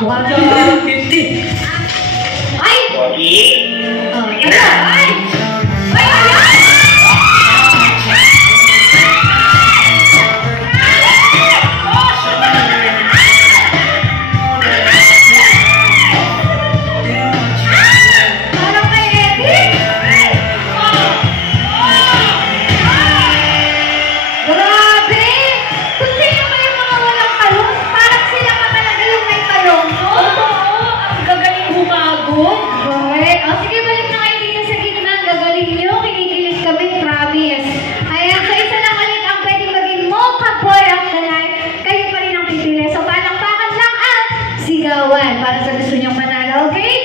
150. Ay! Pogi. Oh, ito! Ay! Ay! Parang may edit! Grabe! Kung sino ba yung mga walang talong, parang sila pa talaga yung may talong, no? Oo, ang gagaling humagod. Correct. O, sige, balik na kayo dito sa gitna. Ang gagaling nyo. Kinikilig kami, promise. Ayan, so isa lang ulit ang pwedeng maging mocha boy of the night. Kayo pa rin ang pipili. So, palakpakan lang at sigawan para sa gusto nyong manalo, okay?